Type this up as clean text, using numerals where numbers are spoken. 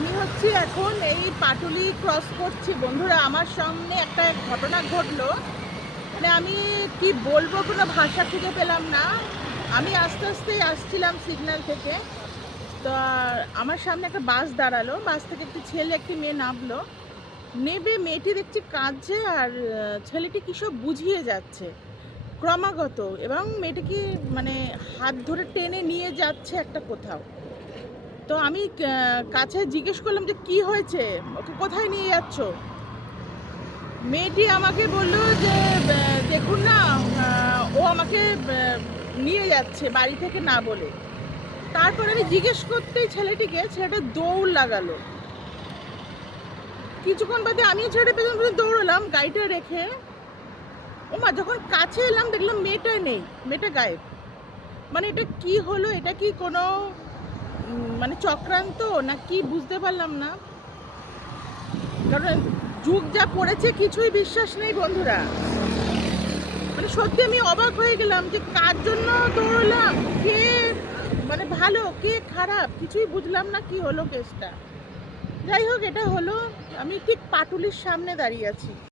আমি হচ্ছি এখন এই পাটুলি ক্রস করছি বন্ধুরা। আমার সামনে একটা ঘটনা ঘটলো, মানে আমি কি বলবো কোনো ভাষা খুঁজে পেলাম না। আমি আস্তে আস্তে আসছিলাম সিগন্যাল থেকে, তো আমার সামনে একটা বাস দাঁড়ালো। বাস থেকে একটি ছেলে একটি মেয়ে নামলো। নেবে মেয়েটি দেখছি কাঁদছে, আর ছেলেটি কী সব বুঝিয়ে যাচ্ছে ক্রমাগত, এবং মেয়েটিকে মানে হাত ধরে টেনে নিয়ে যাচ্ছে একটা কোথাও। তো আমি কাছে জিজ্ঞেস করলাম যে কি হয়েছে, ওকে কোথায় নিয়ে যাচ্ছ? মেয়েটি আমাকে বলল যে দেখুন না, ও আমাকে নিয়ে যাচ্ছে বাড়ি থেকে না বলে। তারপর আমি জিজ্ঞেস করতেই ছেলেটা দৌড় লাগালো। কিছুক্ষণ বাদে আমিও ছেড়ে পেছন পেছন দৌড়লাম গাড়িটা রেখে। ওমা, যখন কাছে এলাম দেখলাম মেয়েটা নেই, মেয়েটা গায়েব। মানে এটা কি হলো? এটা কি কোনো মানে চক্রান্ত না কি বুঝতে পারলাম না। কারণ যুগ যা পড়েছে কিছুই বিশ্বাস নেই বন্ধুরা। মানে সত্যি আমি অবাক হয়ে গেলাম যে কার জন্য দৌড়লাম, কে মানে ভালো কে খারাপ কিছুই বুঝলাম না কি হলো কেসটা। যাই হোক, এটা হলো। আমি ঠিক পাটুলির সামনে দাঁড়িয়ে আছি।